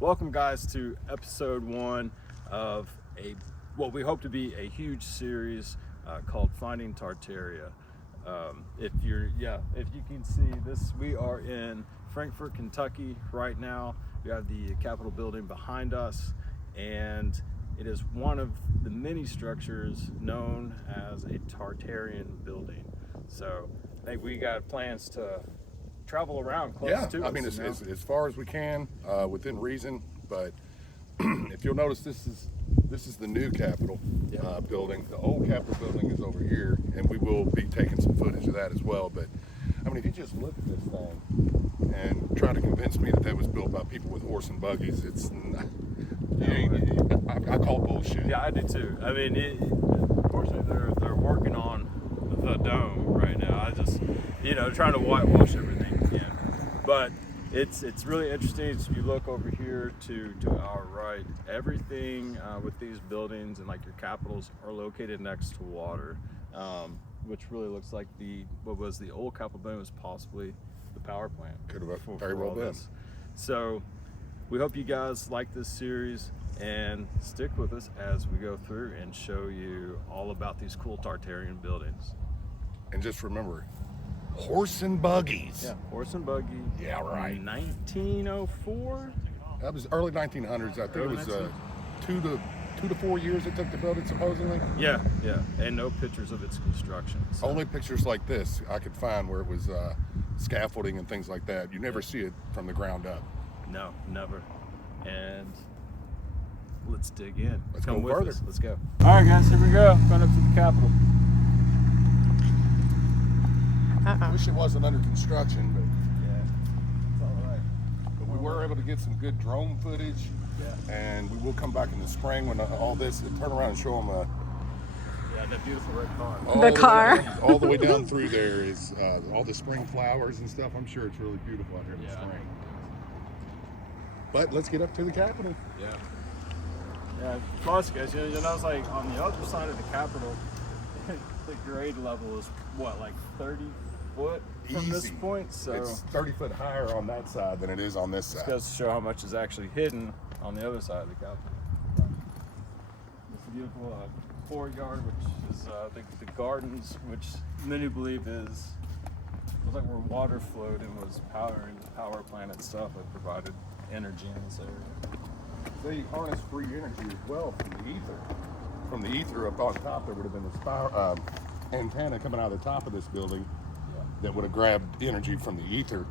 Welcome guys to episode 1 of what we hope to be a huge series called Finding Tartaria. If you can see this, we are in Frankfort, Kentucky right now. We have the Capitol building behind us, and it is one of the many structures known as a Tartarian building. So I think we got plans to travel around close to us. I mean, as far as we can, within reason. But if you'll notice, this is the new Capitol building. The old Capitol building is over here, and we will be taking some footage of that as well. But I mean, if you just look at this thing and try to convince me that was built by people with horse and buggies, it's not. I call bullshit. Yeah, I do too. I mean, unfortunately, they're working on the dome right now. I just, trying to whitewash everything again. But it's really interesting. If you look over here to our right, everything with these buildings and like your capitals are located next to water, which really looks like what was the old Capitol building was possibly the power plant. Could have very well been. So we hope you guys like this series and stick with us as we go through and show you all about these cool Tartarian buildings. And just remember, horse and buggies. Yeah, horse and buggy. Yeah, right. 1904? That was early 1900s. I think it was 2 to 4 years it took to build it, supposedly. Yeah, and no pictures of its construction. So. Only pictures like this I could find where it was scaffolding and things like that. You never see it from the ground up. No, never. And let's dig in. Let's go further. Let's go. All right, guys, here we go. Going up to the Capitol. Wish it wasn't under construction, but yeah, it's all right. But we were able to get some good drone footage. Yeah. And we will come back in the spring when all this, and turn around and show them. That beautiful red car. All the way down through there is all the spring flowers and stuff. I'm sure it's really beautiful out here in the spring. But let's get up to the Capitol. Yeah, plus guys, you notice like on the other side of the Capitol, the grade level is what, like 30 foot from this point? So it's 30 foot higher on that side than it is on this side. Goes to show how much is actually hidden on the other side of the Capitol. It's a beautiful courtyard, which is the gardens, which many believe was like where water flowed and was powering the power plant itself that provided energy in this area. They harness free energy as well from the ether. From the ether up on top, there would have been this antenna coming out of the top of this building that would have grabbed energy from the ether.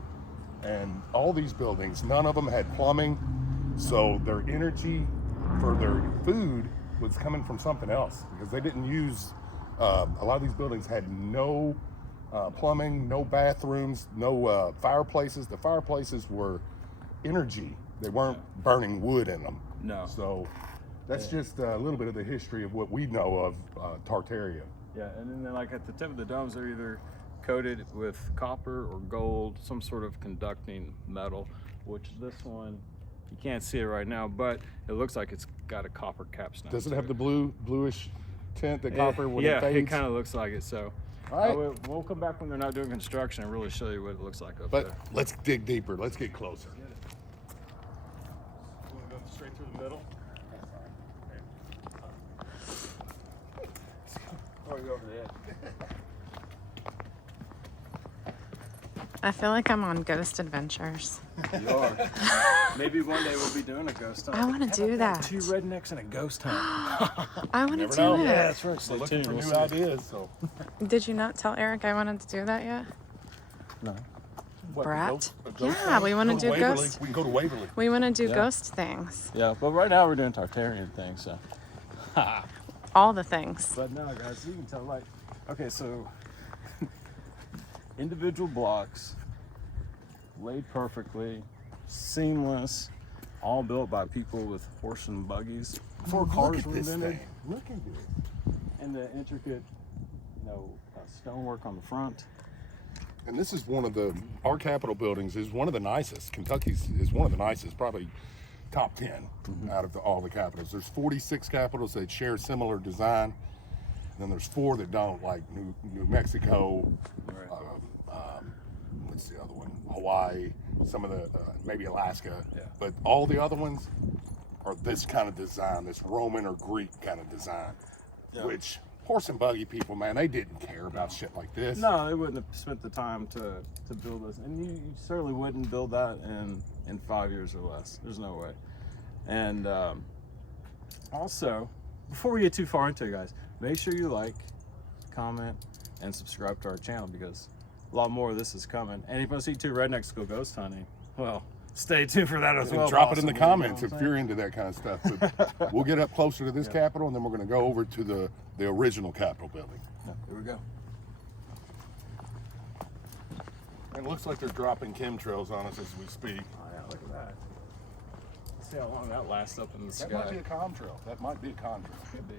And all these buildings, none of them had plumbing, so their energy for their food was coming from something else, because they didn't use, a lot of these buildings had no plumbing, no bathrooms, no fireplaces. The fireplaces were energy. They weren't burning wood in them. No. So that's just a little bit of the history of what we know of Tartaria. Yeah, and then like at the tip of the domes, they're either coated with copper or gold, some sort of conducting metal, which this one, you can't see it right now, but it looks like it's got a copper capstone. Does it have the bluish tint that copper when it fades? Yeah, it kind of looks like it. So all right. We'll come back when they're not doing construction and really show you what it looks like up there. But let's dig deeper. Let's get closer. You want to go straight through the middle? Or you go over the edge? I feel like I'm on Ghost Adventures. You are. Maybe one day we'll be doing a ghost hunt. I want to do that. 2 rednecks and a ghost hunt. I want to do it. Yeah, that's right. We're looking for new ideas. So. Did you not tell Eric I wanted to do that yet? No. Brat? Yeah, we want to do ghost. We can go to Waverly. We want to do ghost things. Yeah, but right now we're doing Tartarian things, so. All the things. But no, guys, you can tell, like, okay, so individual blocks laid perfectly, seamless, all built by people with horse and buggies before cars were invented. Look at this. And the intricate, stonework on the front. And this is our Capitol buildings is one of the nicest. Kentucky's is one of the nicest, probably top 10 out of all the capitals. There's 46 capitals that share similar design. And then there's 4 that don't, like New Mexico, Right. what's the other one? Hawaii, some of the maybe Alaska, Yeah. but all the other ones are this kind of design, this Roman or Greek kind of design, Yeah. which horse and buggy people, man, they didn't care about shit like this. No, they wouldn't have spent the time to build this, and you certainly wouldn't build that in 5 years or less. There's no way. And also, before we get too far into it, guys, make sure you like, comment, and subscribe to our channel, because a lot more of this is coming. And if you want to see two rednecks go ghost hunting, well, stay tuned for that as And well. drop it in the possibly, you know comments what I'm if you're into that kind of stuff. But we'll get up closer to this Capitol, and then we're going to go over to the original Capitol building. saying? Here we go. And it looks like they're dropping chemtrails on us as we speak. Oh yeah, look at that. See how long that lasts up in the sky. That might be a contrail. That might be a contrail. Could be.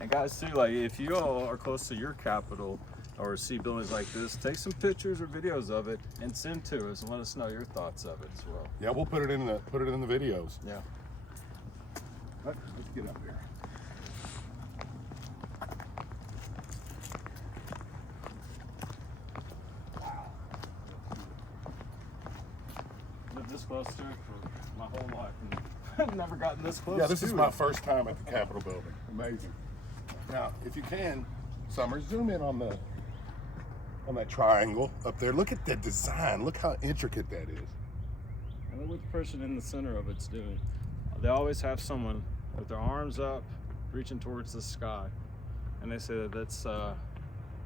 And guys, too, like if you all are close to your capital or see buildings like this, take some pictures or videos of it and send to us and let us know your thoughts of it as well. Yeah, we'll put it in the videos. Yeah. Let's get up here. Lived this close to it for my whole life and I've never gotten this close. Yeah, this to is it. my first time at the Capitol building. Amazing. Now, if you can, Summer, zoom in on that triangle up there. Look at that design. Look how intricate that is. And look what the person in the center of it's doing. They always have someone with their arms up, reaching towards the sky. And they say that that's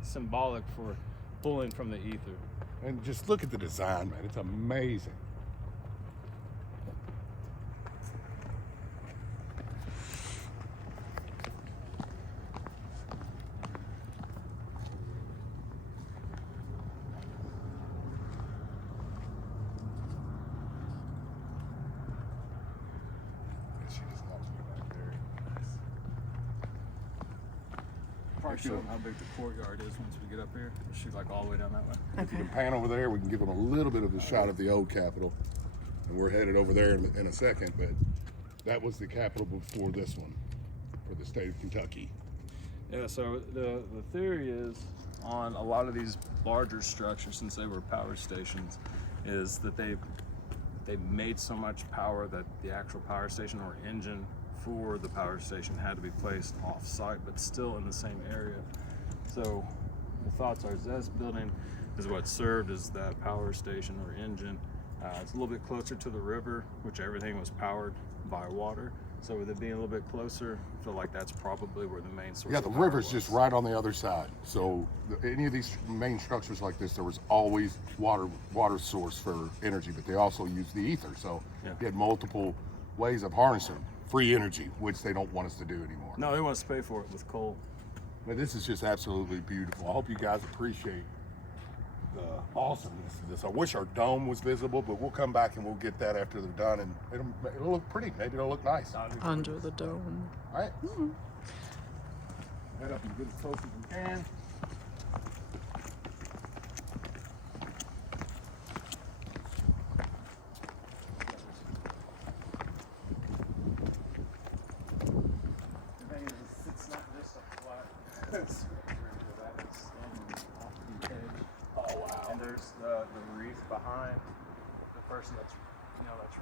symbolic for pulling from the ether. And just look at the design, man. It's amazing. She just loves me back there. Probably show them how big the courtyard is once we get up here. We'll shoot like all the way down that way. If you can pan over there, we can give them a little bit of a shot of the old Capitol. And we're headed over there in a second, but that was the Capitol before this one for the state of Kentucky. Yeah, so the theory is on a lot of these larger structures, since they were power stations, is that they made so much power that the actual power station or engine for the power station had to be placed off-site, but still in the same area. So the thoughts are this building is what served as that power station or engine. It's a little bit closer to the river, which everything was powered by water. So with it being a little bit closer, I feel like that's probably where the main source Yeah, of the power river's was. just right on the other side. So any of these main structures like this, there was always water source for energy, but they also used the ether. So Yeah. you had multiple ways of harnessing free energy, which they don't want us to do anymore. No, they want us to pay for it with coal. But this is just absolutely beautiful. I hope you guys appreciate the awesomeness of this. I wish our dome was visible, but we'll come back and we'll get that after they're done, and it'll look pretty. Maybe it'll look nice. All Under the dome. right. Head up and get as close as we can. The thing is, it's not just a flat. That is standing off the edge. Oh wow. And there's the wreath behind the person that's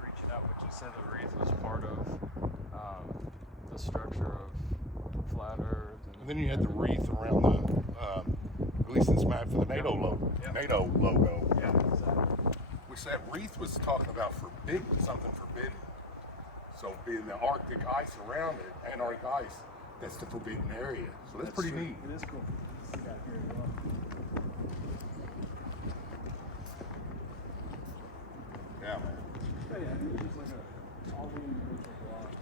reaching out, which you said the wreath was part of the structure of flat Earth. And then you had the wreath around the Gleason's map for the NATO logo. Yeah. NATO logo. Yeah, exactly. Which that wreath was talking about forbidden, something forbidden. So being the Arctic ice around it, Antarctic ice, that's the forbidden area. So that's pretty true. neat. It is cool. See that here as well. Yeah, man. But yeah, it's just like all the individual blocks.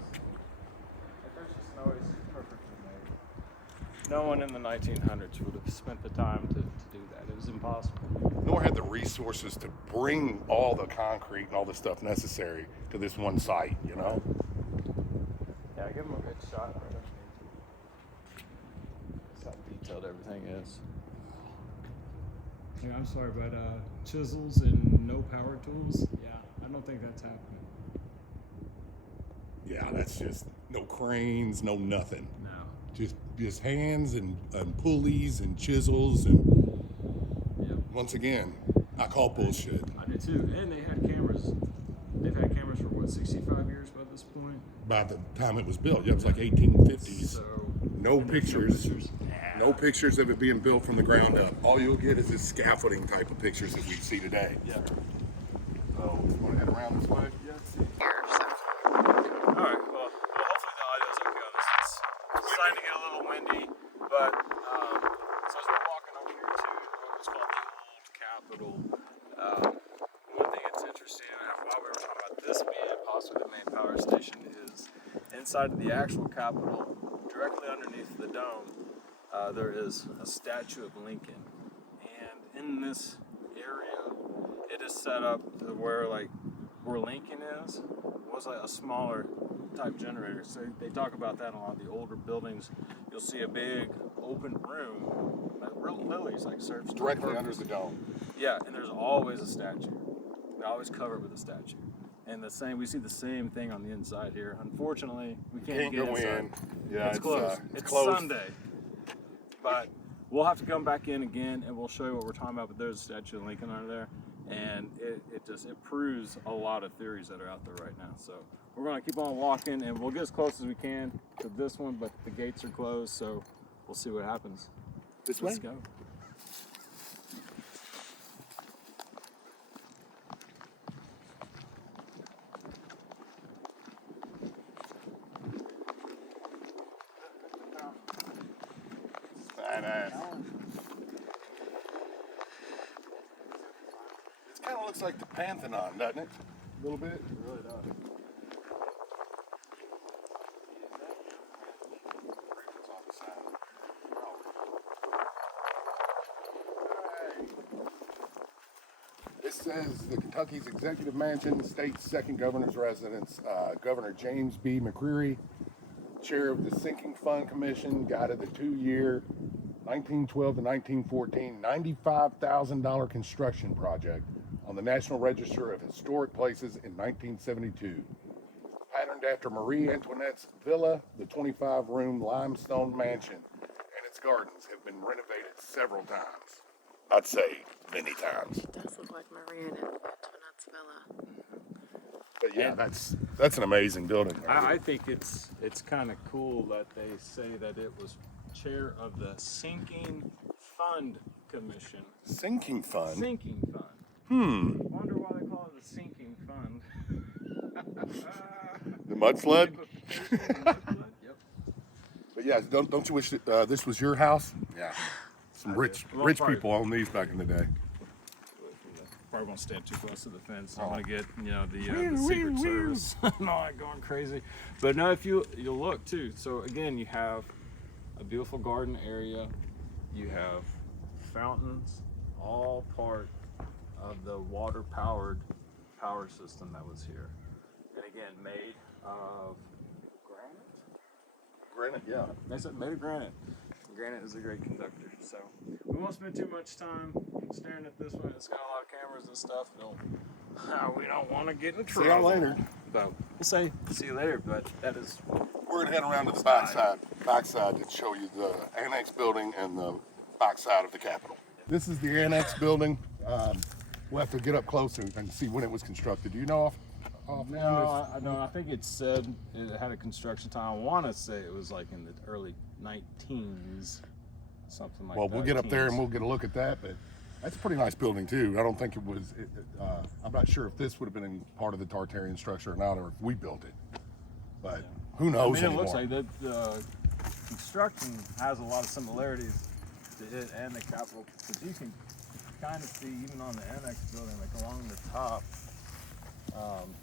Like there's just always perfectly made. No one in the 1900s would have spent the time to do that. It was impossible. Nor had the resources to bring all the concrete and all the stuff necessary to this one site, you know? Yeah, give them a good shot right underneath. That's how detailed everything is. Yeah, I'm sorry, but chisels and no power tools, yeah, I don't think that's happening. Yeah, that's just no cranes, no nothing. No. Just hands and pulleys and chisels and Yep. once again, I call bullshit. I do too. And they had cameras. They've had cameras for what, 65 years by this point? By the time it was built, yeah, it was like 1850s. So No pictures. No pictures of it being built from the ground up. All you'll get is this scaffolding type of pictures that we see today. Yeah. So, want to head around this way? All right. Well, hopefully the audio's okay on this. It's starting to get a little windy, but so as we're walking over here to what's called the Old Capitol, one thing that's interesting, and while we were talking about this being possibly the main power station, is inside of the actual Capitol, directly underneath the dome, there is a statue of Lincoln, and in this area, it is set up to where where Lincoln is was like a smaller type generator. So they talk about that in a lot of the older buildings. You'll see a big open room, like real lilies, like serves Directly under the dome. Yeah, and there's always a statue. They always cover it with a statue. And we see the same thing on the inside here. Unfortunately, we can't get go inside. in. Yeah, It's closed. It's It's closed. Sunday. But we'll have to come back in again and we'll show you what we're talking about. But there's a statue of Lincoln under there. And it proves a lot of theories that are out there right now. So we're going to keep on walking and we'll get as close as we can to this one, but the gates are closed, so we'll see what happens. This Let's way? go. Badass. It kind of looks like the Pantheon, doesn't it? A little bit. It really does. This says the Kentucky's Executive Mansion, state's second governor's residence. Governor James B. McCreary, chair of the Sinking Fund Commission, guided the 2-year 1912 to 1914 $95,000 construction project on the National Register of Historic Places in 1972. Patterned after Marie Antoinette's villa, the 25-room limestone mansion and its gardens have been renovated several times. I'd say many times. It does look like Maria Antoinette's villa. But yeah, that's an amazing building. I think it's kind of cool that they say that it was chair of the Sinking Fund Commission. Sinking Fund? Sinking Fund. Wonder why they call it the Sinking Fund. The mud flood? Yep. But yeah, don't you wish that, this was your house? Yeah. Some rich Well, rich probably- people owned these back in the day. Probably won't stand too close to the fence. I want to get the Secret Service and all that going crazy. But no, if you'll look too. So again, you have a beautiful garden area. You have fountains, all part of the water-powered power system that was here. And again, made of granite. Granite, yeah. They said made of granite. Granite is a great conductor. So we won't spend too much time staring at this one. It's got a lot of cameras and stuff. We don't want to get in trouble. See y'all later. But we'll say see you later. But that is We're gonna head around to the backside to show you the Annex Building and the backside of the Capitol. This is the Annex Building. We'll have to get up closer and see when it was constructed. Do you know off no. I don't. I think it said it had a construction time. I want to say it was like in the early 19s, something like that. Well, we'll get up there and teens. we'll get a look at that, but that's a pretty nice building too. I don't think it was, I'm not sure if this would have been in part of the Tartarian structure or not, or if we built it, but who knows It anymore. looks like the construction has a lot of similarities to it and the Capitol, because you can kind of see even on the Annex Building, like along the top,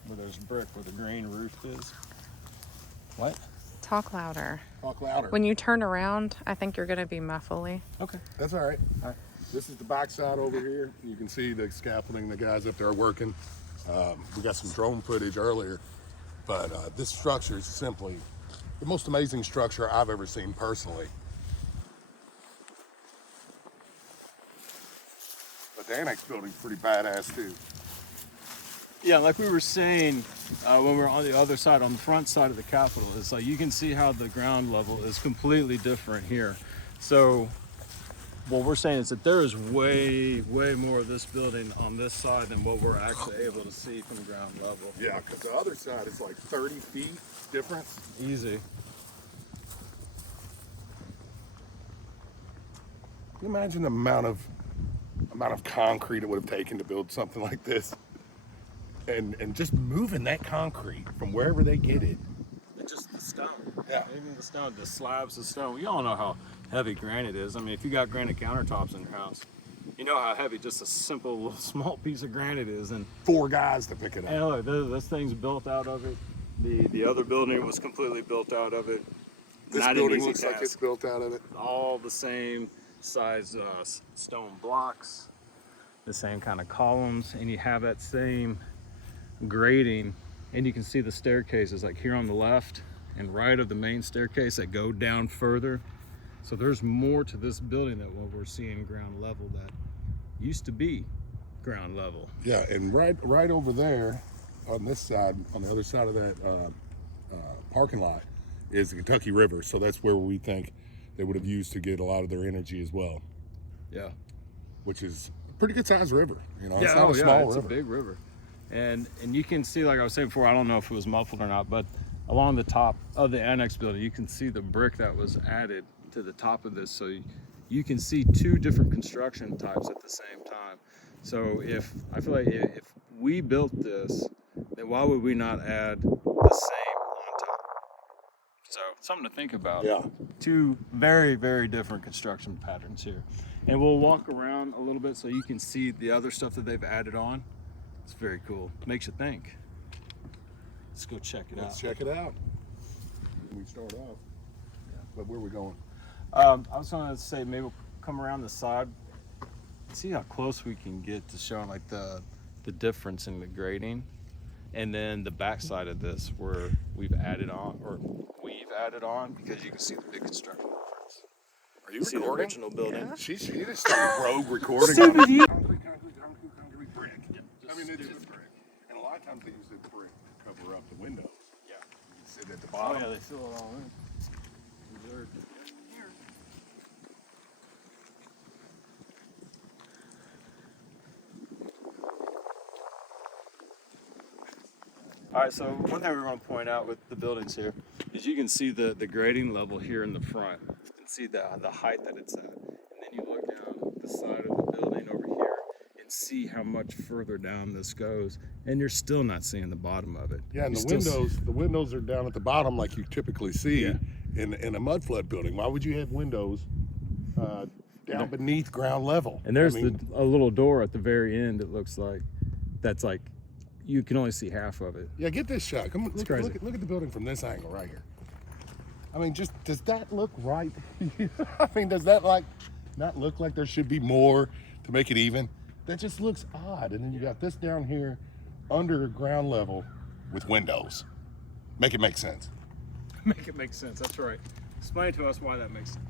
where there's brick where the green roof is. What? Talk louder. Talk louder. When you turn around, I think you're going to be muffly. Okay. That's all right. All right. This is the backside over here. You can see the scaffolding, the guys up there working. We got some drone footage earlier, but this structure is simply the most amazing structure I've ever seen personally. But the Annex Building's pretty badass too. Yeah, like we were saying when we were on the other side, on the front side of the Capitol, it's like you can see how the ground level is completely different here. So what we're saying is that there is way more of this building on this side than what we're actually able to see from ground level. Yeah, because the other side is like 30 feet difference. Easy. Can you imagine the amount of concrete it would have taken to build something like this? And just moving that concrete from wherever they get it. It's just the stone. Yeah. Even the stone, the slabs of stone. We all know how heavy granite is. I mean, if you got granite countertops in your house, you know how heavy just a simple little small piece of granite is. And 4 guys to pick it up. And look, this thing's built out of it. The other building was completely built out of it. This Not an building easy looks like task. it's built out of it. All the same size stone blocks, the same kind of columns, and you have that same grading. And you can see the staircases like here on the left and right of the main staircase that go down further. So there's more to this building than what we're seeing ground level that used to be ground level. Yeah, and right over there on this side, on the other side of that parking lot, is the Kentucky River. So that's where we think they would have used to get a lot of their energy as well. Yeah. Which is a pretty good sized river. You know, Yeah, it's not a small it's river. a big river. And you can see, like I was saying before, I don't know if it was muffled or not, but along the top of the Annex Building, you can see the brick that was added to the top of this. So you can see 2 different construction types at the same time. So I feel like if we built this, then why would we not add the same on top? So something to think about. Yeah. 2 very different construction patterns here. And we'll walk around a little bit so you can see the other stuff that they've added on. It's very cool. Makes you think. Let's go check it Let's out. check it out. We start off. Yeah. But where are we going? I was going to say maybe we'll come around the side. See how close we can get to showing like the difference in the grading. And then the back side of this where we've added on, because you can see the big construction difference. Are you See the recording? original building. Yeah. She just started rogue recording. Stupid you. Concrete brick. I mean, it's just brick. And a lot of times they use the brick to cover up the windows. Yeah. You can sit at the Oh bottom. yeah, they fill it all in. Reserved. All right, so one thing we're going to point out with the buildings here is you can see the grading level here in the front. You can see the height that it's at. And then you look down the side of the building over here and see how much further down this goes. And you're still not seeing the bottom of it. Yeah, and You the still windows are down at the bottom like you typically see Yeah. in a mud flood building. Why would you have windows down beneath ground level? And there's I mean, a little door at the very end, it looks like, that's like, you can only see half of it. yeah, get this shot. Come on, look crazy. at the building from this angle right here. I mean, just does that look right? I mean, does that not look like there should be more to make it even? That just looks odd. And then you got this down here under ground level with windows. Make it make sense. Make it make sense, that's right. Explain to us why that makes sense.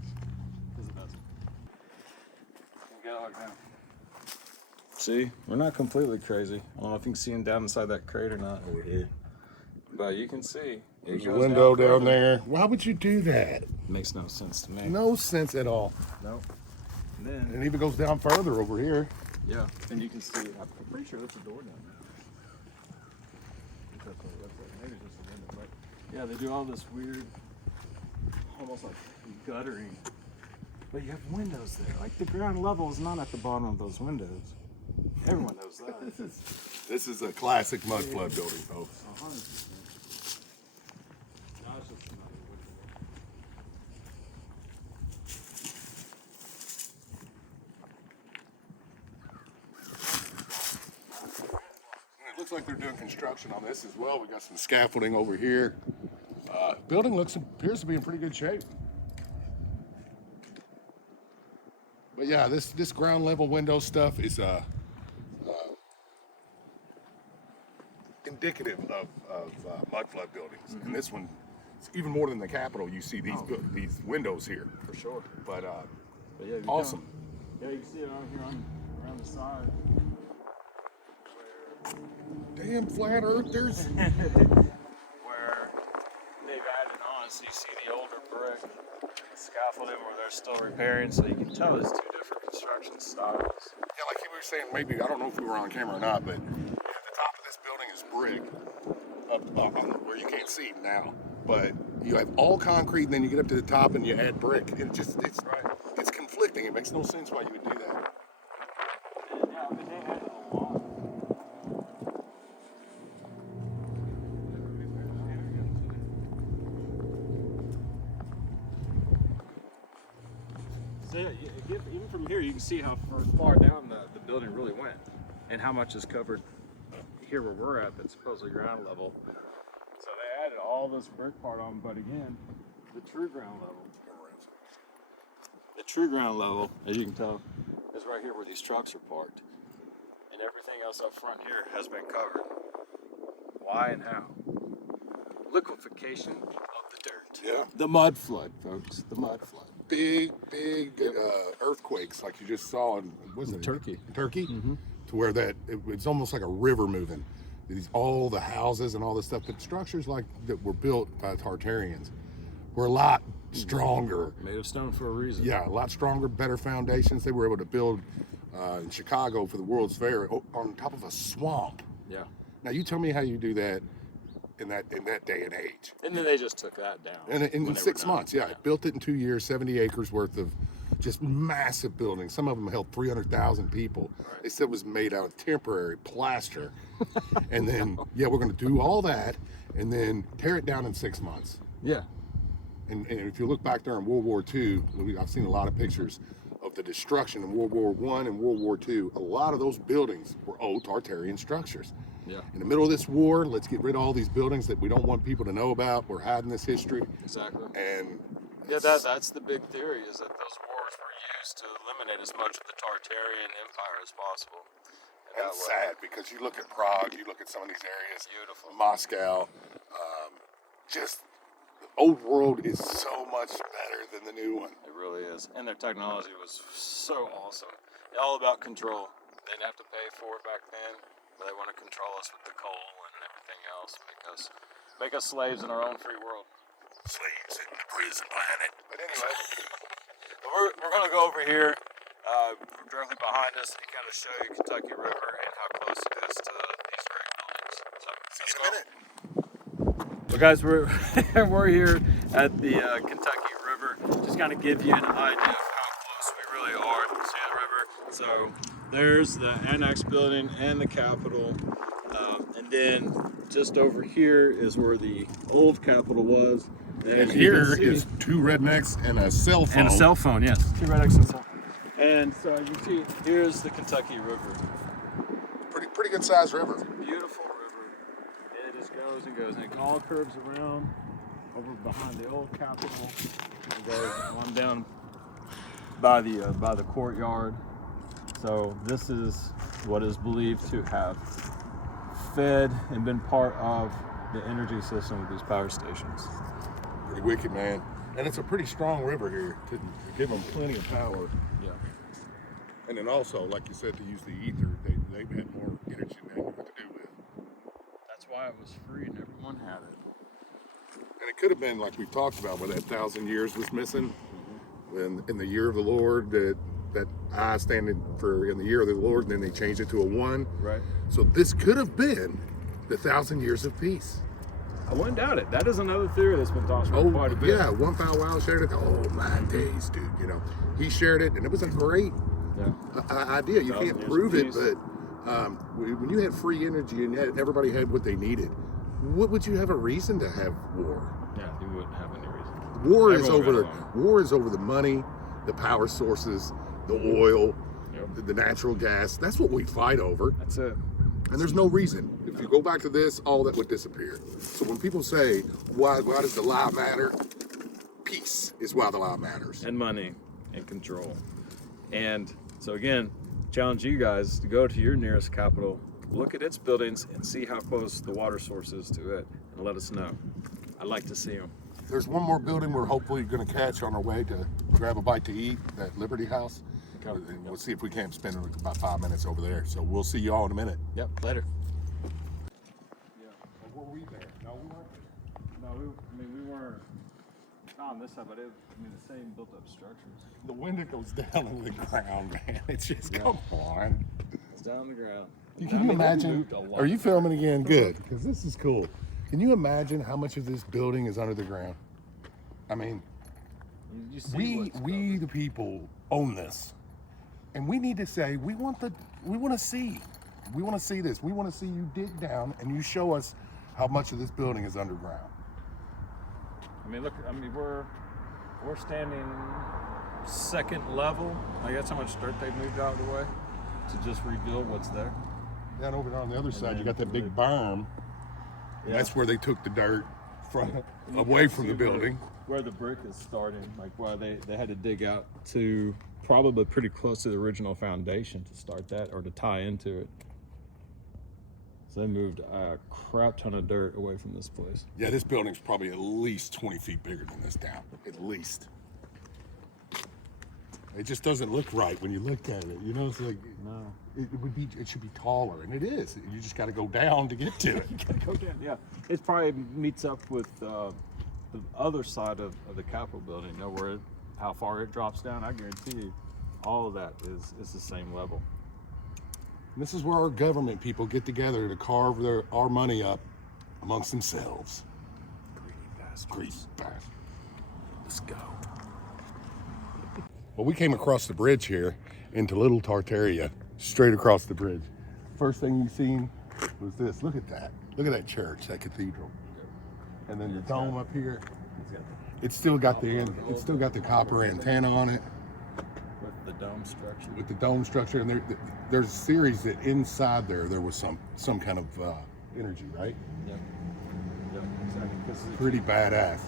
Because it doesn't. Get it like that. See, we're not completely crazy. I don't know if you can see him down inside that crate or not over here. But you can see. There's a window down there. Why would you do that? Makes no sense to me. No sense at all. Nope. And then, And it even goes down further over here. yeah, and you can see, I'm pretty sure there's a door down there. Maybe it's just a window, but yeah, they do all this weird, almost like guttering. But you have windows there. Like the ground level is not at the bottom of those windows. Everyone knows that. This is a classic mud flood building, folks. 100%. Now it's just another window. It looks like they're doing construction on this as well. We got some scaffolding over here. Building appears to be in pretty good shape. But yeah, this ground level window stuff is indicative of mud flood buildings. And this one, it's even more than the Capitol. You see these windows here. For sure. But But yeah, awesome. Yeah, you can see it out here around the side. Damn flat earthers. Where they've added on, so you see the older brick, scaffolding where they're still repairing, so you can tell there's two different construction styles. Yeah, like you were saying, maybe, I don't know if we were on camera or not, but at the top of this building is brick, up on where you can't see now. But you have all concrete, and then you get up to the top and you add brick. And it's conflicting. It makes no sense why you would do that. Yeah, I mean, they added a lot. So even from here, you can see how far down the building really went, and how much is covered here where we're at, that's supposedly ground level. So they added all this brick part on, but again, the true ground level. The true ground level, as you can tell, is right here where these trucks are parked. And everything else up front here has been covered. Why and how? Liquefaction of the dirt. Yeah. The mud flood, folks. The mud flood. Big earthquakes like you just saw in, wasn't it? Turkey. Turkey? Mm-hmm. To where it's almost like a river moving. All the houses and all this stuff, but structures like that were built by Tartarians were a lot stronger. Made of stone for a reason. Yeah, a lot stronger, better foundations. They were able to build in Chicago for the World's Fair on top of a swamp. Yeah. Now you tell me how you do that in that day and age. And then they just took that down. And in 6 months, yeah. Built it in 2 years, 70 acres worth of just massive buildings. Some of them held 300,000 people. Right. They said it was made out of temporary plaster. And then, yeah, we're going to do all that and then tear it down in 6 months. Yeah. And if you look back there in World War II, I've seen a lot of pictures of the destruction in World War I and World War II. A lot of those buildings were old Tartarian structures. Yeah. In the middle of this war, let's get rid of all these buildings that we don't want people to know about. We're hiding this history. Exactly. And yeah, that's the big theory, is that those wars were used to eliminate as much of the Tartarian Empire as possible. And it's sad because you look at Prague, you look at some of these areas, beautiful. Moscow, just the old world is so much better than the new one. It really is. And their technology was so awesome. All about control. They didn't have to pay for it back then, but they want to control us with the coal and everything else, make us slaves in our own free world. Slaves in the prison planet. But anyway, we're going to go over here, directly behind us, and kind of show you Kentucky River and how close it is to these great buildings. So, see you in a minute. So guys, we're here at the Kentucky River. Just kind of give you an idea of how close we really are to the river. So there's the Annex Building and the Capitol. And then just over here is where the old Capitol was. And here is two rednecks and a cell phone. And a cell phone, yes. Two rednecks and a cell phone. And so you can see, here's the Kentucky River. Pretty good sized river. Beautiful river. It just goes and goes. And it all curves around over behind the old Capitol. And goes on down by the courtyard. So this is what is believed to have fed and been part of the energy system of these power stations. Pretty wicked, man. And it's a pretty strong river here to give them plenty of power. Yeah. And then also, like you said, to use the ether, they've had more energy than they knew what to do with. That's why it was free and everyone had it. And it could have been like we've talked about, where that 1,000 years was missing. When in the year of the Lord, that I standing for in the year of the Lord, and then they changed it to a 1. Right. So this could have been the 1,000 years of peace. I wouldn't doubt it. That is another theory that's been tossed around quite a bit. Yeah, One Pow Wow shared it. Oh, my days, dude. You know, he shared it, and it was a great idea. You can't prove it, but when you had free energy and everybody had what they needed, what would you have a reason to have war? Yeah, you wouldn't have any reason. War is over the money, the power sources, the oil, the natural gas. That's what we fight over. That's it. And there's no reason. If you go back to this, all that would disappear. So when people say, why does the lie matter? Peace is why the lie matters. And money and control. And so again, challenge you guys to go to your nearest capital, look at its buildings and see how close the water source is to it, and let us know. I'd like to see them. There's one more building we're hopefully going to catch on our way to grab a bite to eat, that Liberty House. And we'll see if we can't spend about 5 minutes over there. So we'll see you all in a minute. Yep, later. Yeah. Were we there? No, we weren't. No, we weren't. on this side, but I mean the same built-up structures. The window goes down on the ground, man. It's just, come on. It's down on the ground. Can you imagine? Are you filming again? Good, because this is cool. Can you imagine how much of this building is under the ground? I mean, You see we the people own this, and we need to say we want to see this. We want to see you dig down and you show us how much of this building is underground. I mean, look. I mean, we're standing second level. Like that's how much dirt they've moved out of the way to just rebuild what's there. Yeah, and over there on the other side, you got that big berm. Yeah. That's where they took the dirt away from the building. Where the brick is starting, like where they had to dig out to probably pretty close to the original foundation to start that or to tie into it. So they moved a crap ton of dirt away from this place. Yeah, this building's probably at least 20 feet bigger than this down, at least. It just doesn't look right when you look at it. You know, it's like, No. it should be taller, and it is. You just got to go down to get to it. You gotta go down. Yeah, it probably meets up with the other side of the Capitol building. You know how far it drops down. I guarantee you, all of that is the same level. And this is where our government people get together to carve our money up amongst themselves. Greedy bastards. Greedy bastards. Let's go. Well, we came across the bridge here into Little Tartaria, straight across the bridge. First thing you seen was this. Look at that. Look at that church, that cathedral. And then the dome up here. It's still got the copper antenna on it. With the dome structure. With the dome structure, and there's a series that inside there was some kind of energy, right? Yeah. Yeah, exactly. Pretty badass.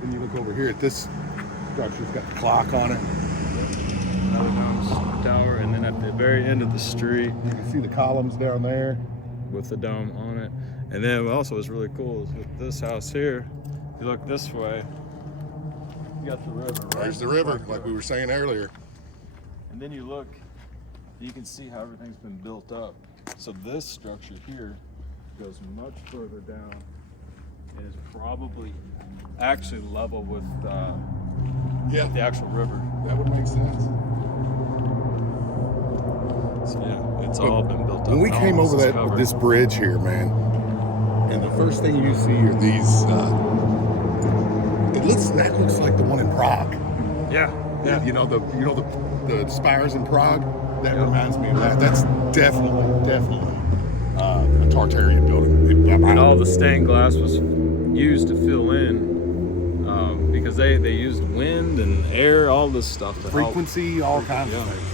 Then you look over here at this structure. It's got the clock on it. Another dome tower, and then at the very end of the street, You can see the columns down there. with the dome on it. And then also what's really cool is with this house here, if you look this way, you got the river, right? There's the river, like we were saying earlier. And then you look, you can see how everything's been built up. So this structure here goes much further down and is probably actually level with Yeah, the actual river. that would make sense. So yeah, it's all been built up. When we and came all over this is covered. this bridge here, man, and the first thing you see are these. That looks like the one in Prague. Yeah, yeah. You know the spires in Prague. That reminds me of that. That's definitely a Tartarian building. And all the stained glass was used to fill in because they used wind and air, all this stuff. To help. Frequency, all kinds of Yeah. things.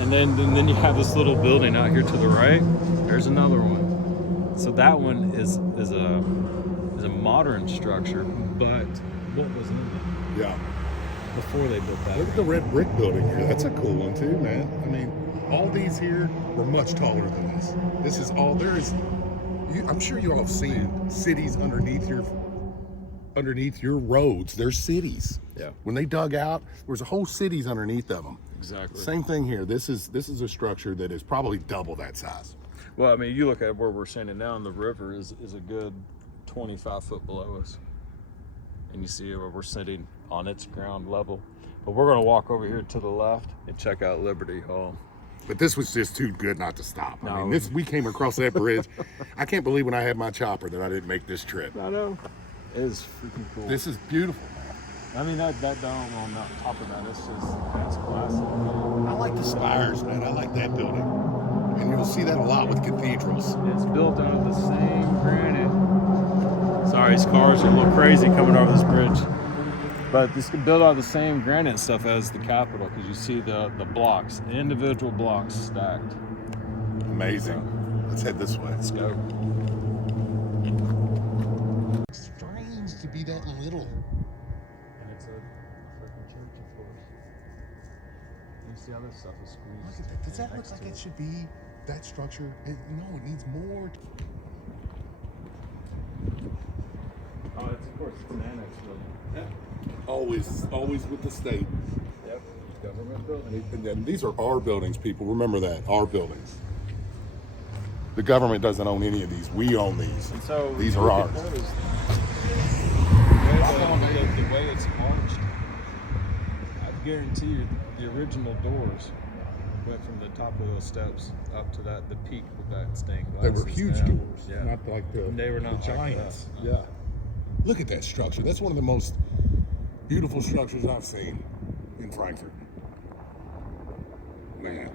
And then you have this little building out here to the right. There's another one. So that one is a modern structure, but what was in it Yeah. before they built that? Look at the red brick building here. That's a cool one too, man. I mean, all these here were much taller than this. This is all there is. I'm sure you all have seen cities underneath your roads. There's cities. Yeah. When they dug out, there was a whole cities underneath of them. Exactly. Same thing here. This is a structure that is probably double that size. Well, I mean, you look at where we're standing now, and the river is a good 25 foot below us. And you see where we're sitting on its ground level. But we're going to walk over here to the left and check out Liberty Hall. But this was just too good not to stop. I No. mean, we came across that bridge. I can't believe when I had my chopper that I didn't make this trip. I know. It is freaking cool. This is beautiful, man. I mean, that dome on top of that, that's classic. I like the spires, man. I like that building. And you'll see that a lot with cathedrals. It's built out of the same granite. Sorry, these cars are a little crazy coming over this bridge. But it's built out of the same granite stuff as the Capitol, because you see the blocks, the individual blocks stacked. Amazing. Let's head this way. Let's go. It's strange to be that little. And it's a freaking church, of course. You see how this stuff is squeezed. Look at that. Does that look like it should be that structure? No, it needs more. Oh, it's of course it's an annex building. Yeah. Always with the state. Yep. Government building. And then these are our buildings, people. Remember that. Our buildings. The government doesn't own any of these. We own these. And so These are ours. the way it's arched, I guarantee you the original doors went from the top of those steps up to the peak with that stained glass. They were huge doors, Yeah. not like the, They were not the like giants. that. Yeah. Look at that structure. That's one of the most beautiful structures I've seen in Frankfurt. Man.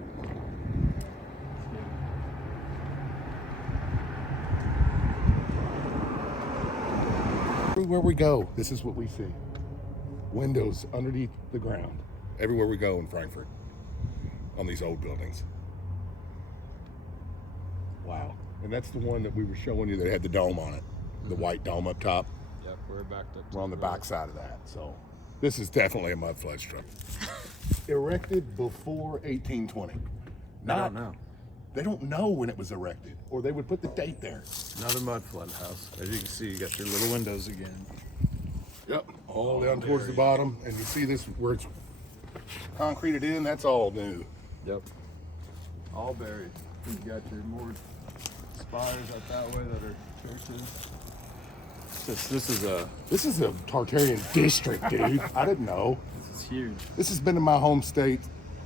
Everywhere we go, this is what we see. Windows underneath the ground. Everywhere we go in Frankfurt on these old buildings. Wow. And that's the one that we were showing you that had the dome on it. The white dome up top. Yep, we're backed up. We're on the back side of that. So this is definitely a mud flood structure. Erected before 1820. I don't know. They don't know when it was erected, or they would put the date there. Another mud flood house. As you can see, you got your little windows again. Yep, all down towards the bottom, and you see this where it's concreted in. That's all new. Yep. All buried. You got your more spires out that way that are churches. This is a Tartarian district, dude. I didn't know. This is huge. This has been in my home state.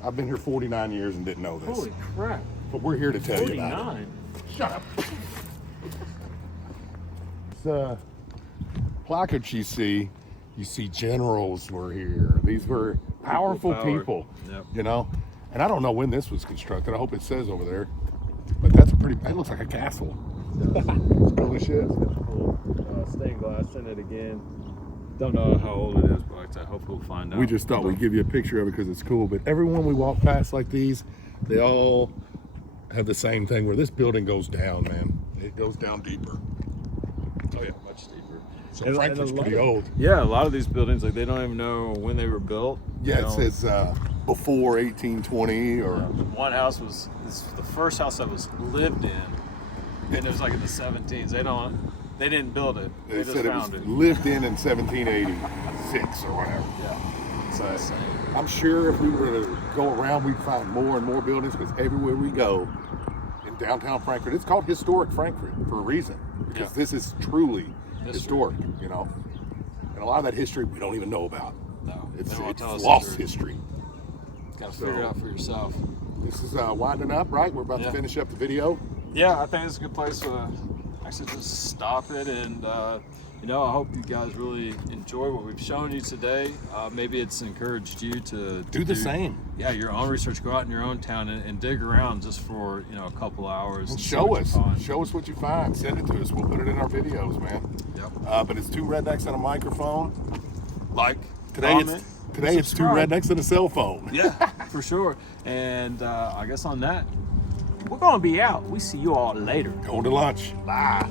I've been here 49 years and didn't know this. Holy crap. But we're here to tell you about it. 49. Shut up. This placards you see generals were here. These were powerful people, Yep. you know? And I don't know when this was constructed. I hope it says over there. But that's that looks like a castle. It's cool as shit. Cool. Stained glass in it again. Don't know how old it is, but I hope we'll find out. We just thought we'd give you a picture of it because it's cool. But everyone we walk past like these, they all have the same thing where this building goes down, man. It goes down deeper. Oh yeah, much deeper. So Frankfurt's pretty old. Yeah, a lot of these buildings, like they don't even know when they were built. Yeah, You it know, says before 1820 or one house was the first house that was lived in, and it was like in the 17s. They didn't build it. They just said it was found it. lived in 1786 or whatever. Yeah, it's But insane. I'm sure if we were to go around, we'd find more and more buildings because everywhere we go in downtown Frankfurt, it's called historic Frankfurt for a reason because this is truly historic, you know. And a lot of that history we don't even know about. No, It's they won't tell us lost the truth. history. Got to figure it out for yourself. This is winding up, right? We're about to finish up the video. Yeah, I think it's a good place to actually just stop it, and you know, I hope you guys really enjoy what we've shown you today. Maybe it's encouraged you to Do the same. Yeah, your own research. Go out in your own town and dig around just for a couple hours. And see show what you us. find. Show us what you find. Send it to us. We'll put it in our videos, man. Yep. But it's two rednecks and a microphone. Like Today comment, it's two subscribe. rednecks and a cell phone. Yeah, for sure. And I guess on that, we're gonna be out. We see you all later. Going to lunch. Bye.